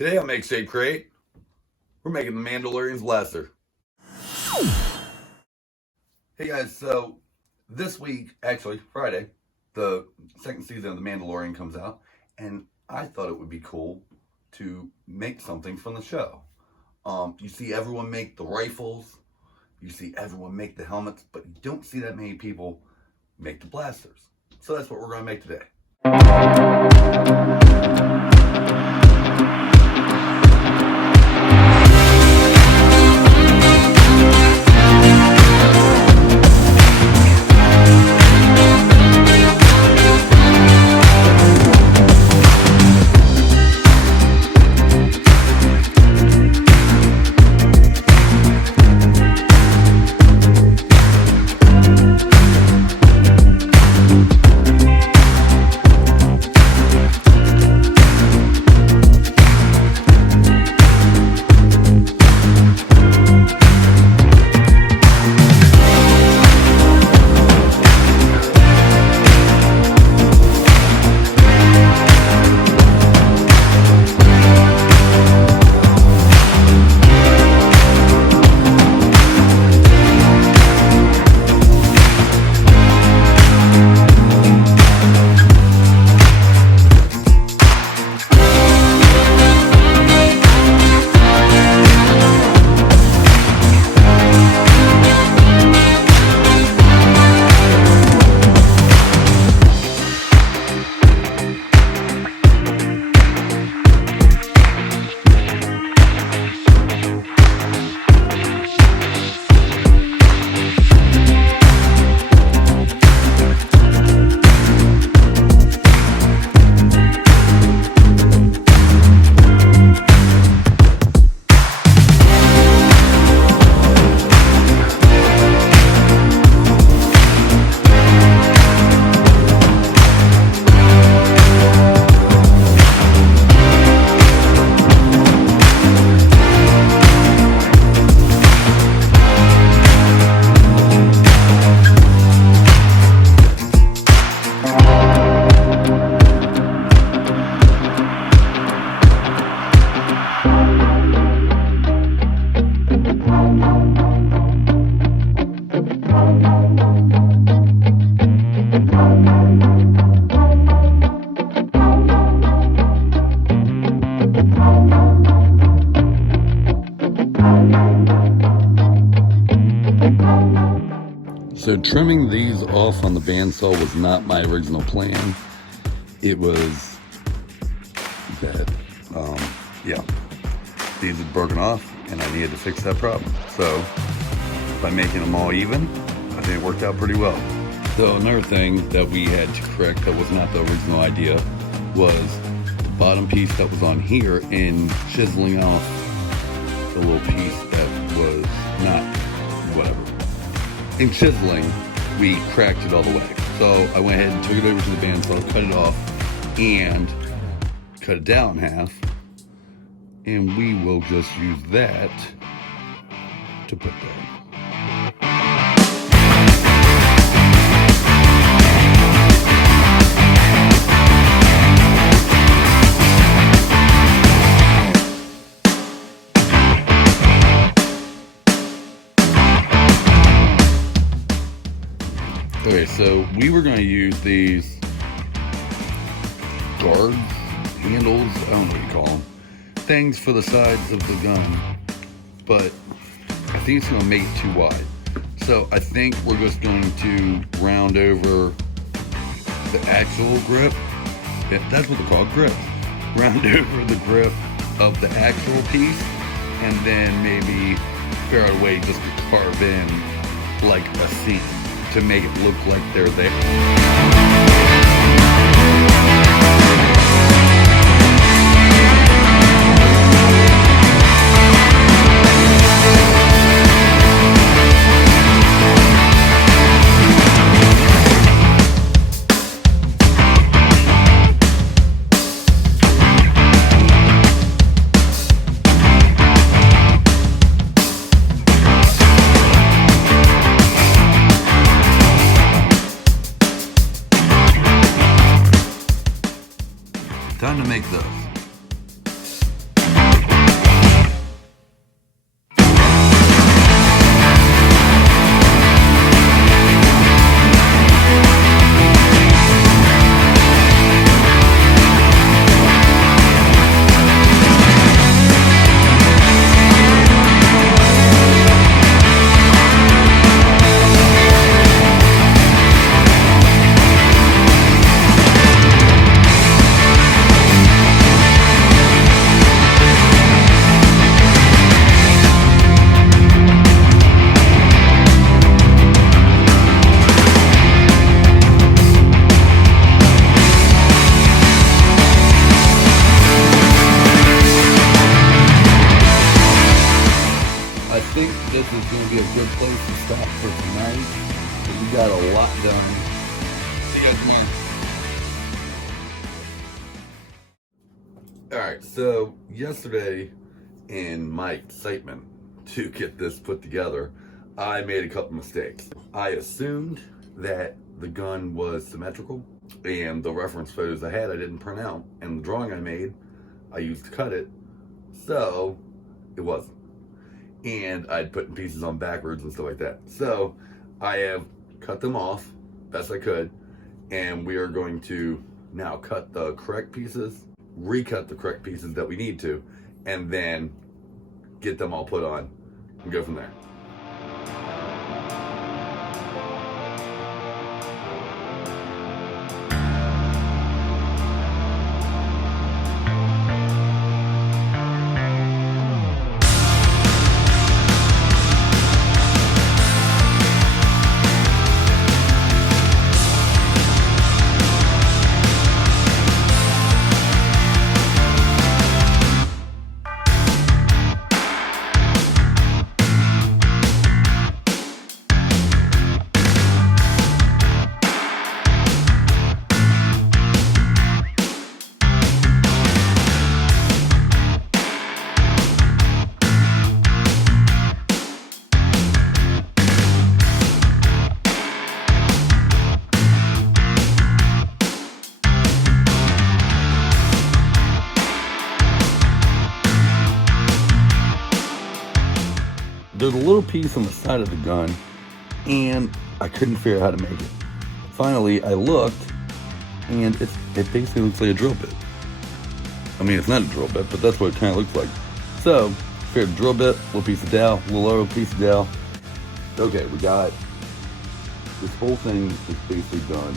Today on Make Shape Create, we're making the Mandalorian's blaster. Hey guys, so this week, actually Friday, the second season of The Mandalorian comes out, and I thought it would be cool to make something from the show. You see everyone make the rifles, you see everyone make the helmets, but you don't see that many people make the blasters. So that's what we're going to make today. So trimming these off on the bandsaw was not my original plan. It was that, these had broken off and I needed to fix that problem. So by making them all even, I think it worked out pretty well. So another thing that we had to correct that was not the original idea was the bottom piece that was on here and chiseling off the little piece that was not whatever. In chiseling, we cracked it all the way. So I went ahead and took it over to the bandsaw, cut it off, and cut it down in half. And we will just use that to put that. Okay, so we were going to use these guards, handles, I don't know what you call them, things for the sides of the gun, but I think it's going to make it too wide. So I think we're just going to round over the actual grip. Yeah, that's what they're called, grips. Round over the grip of the actual piece, and then maybe figure out a way just to carve in like a seam to make it look like they're there. think this is going to be a good place to stop for tonight. We got a lot done. See you guys tomorrow. Alright, so yesterday, in my excitement to get this put together, I made a couple mistakes. I assumed that the gun was symmetrical, and the reference photos I had I didn't print out, and the drawing I made I used to cut it, so it wasn't. And I'd put pieces on backwards and stuff like that. So I have cut them off best I could, and we are going to now cut the correct pieces, recut the correct pieces that we need to, and then get them all put on and go from there. There's a little piece on the side of the gun, and I couldn't figure out how to make it. Finally, I looked, and it basically looks like a drill bit. I mean, it's not a drill bit, but that's what it kind of looks like. So, figured drill bit, little piece of dowel, little other piece of dowel. Okay, we got this whole thing is basically done.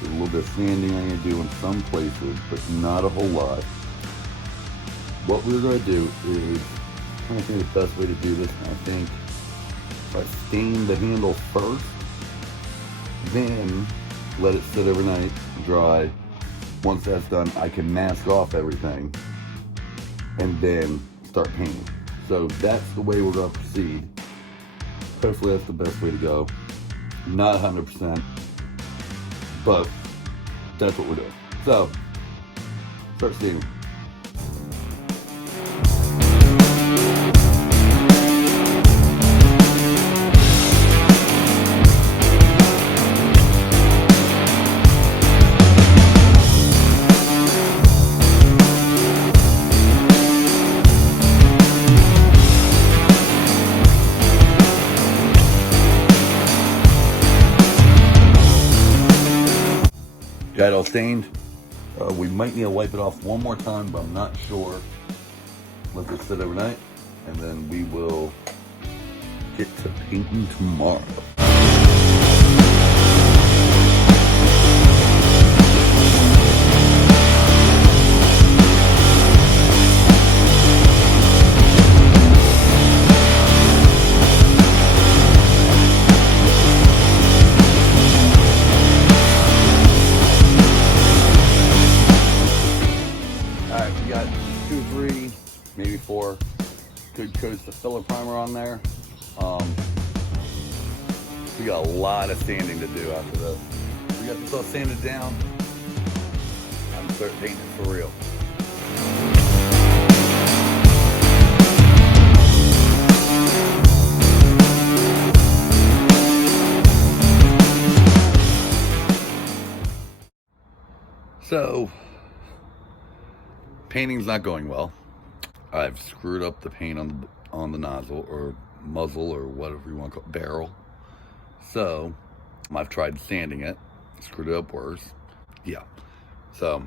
There's a little bit of sanding I'm going to do in some places, but not a whole lot. What we're going to do is, I think the best way to do this, I think, if I stain the handle first, then let it sit overnight, dry. Once that's done, I can mask off everything and then start painting. So that's the way we're going to proceed. Hopefully that's the best way to go. Not 100%, but that's what we're doing. So, start staining. Got it all stained. We might need to wipe it off one more time, but I'm not sure. Let this sit overnight, and then we will get to painting tomorrow. Maybe 4 good coats of filler primer on there. We got a lot of sanding to do after this. We got this all sanded down. I'm starting painting it for real. So, painting's not going well. I've screwed up the paint on the nozzle or muzzle or whatever you want to call it, barrel. So I've tried sanding it, screwed it up worse. Yeah. So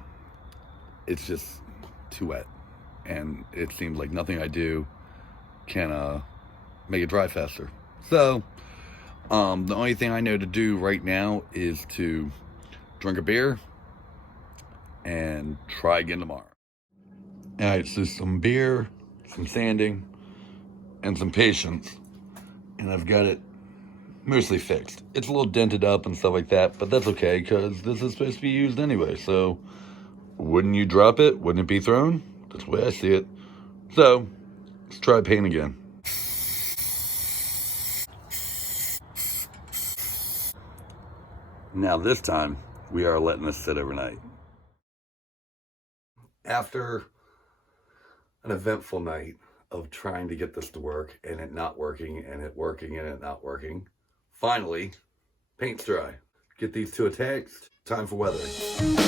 it's just too wet, and it seems like nothing I do can make it dry faster. So the only thing I know to do right now is to drink a beer and try again tomorrow. Alright, so some beer, some sanding, and some patience, and I've got it mostly fixed. It's a little dented up and stuff like that, but that's okay, because this is supposed to be used anyway, so wouldn't you drop it? Wouldn't it be thrown? That's the way I see it. So, let's try paint again. Now this time, we are letting this sit overnight. After an eventful night of trying to get this to work and it not working and it working and it not working, finally, paint's dry. Get these two attached, time for weathering.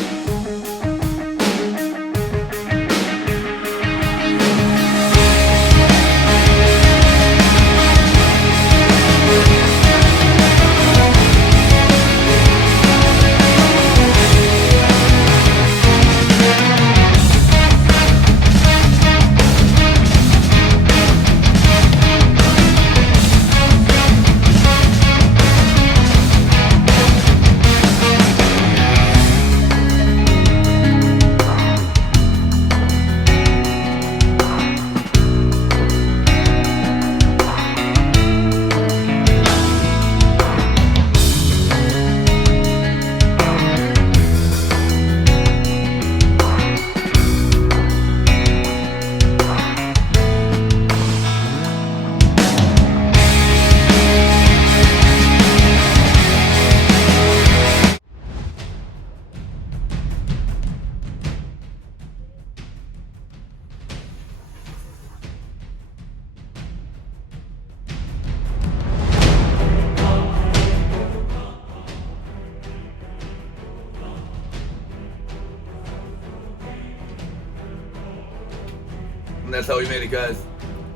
And that's how we made it, guys.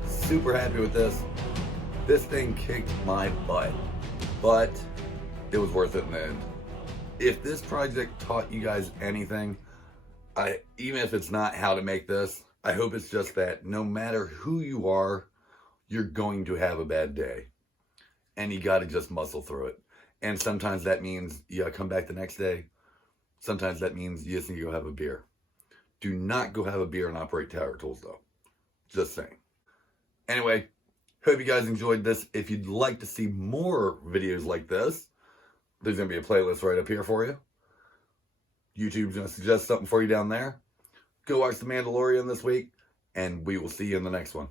Super happy with this. This thing kicked my butt, but it was worth it in the end. If this project taught you guys anything, even if it's not how to make this, I hope it's just that no matter who you are, you're going to have a bad day. And you got to just muscle through it. And sometimes that means you got to come back the next day. Sometimes that means you just need to go have a beer. Do not go have a beer and operate tower tools, though. Just saying. Anyway, hope you guys enjoyed this. If you'd like to see more videos like this, there's going to be a playlist right up here for you. YouTube's going to suggest something for you down there. Go watch The Mandalorian this week, and we will see you in the next one.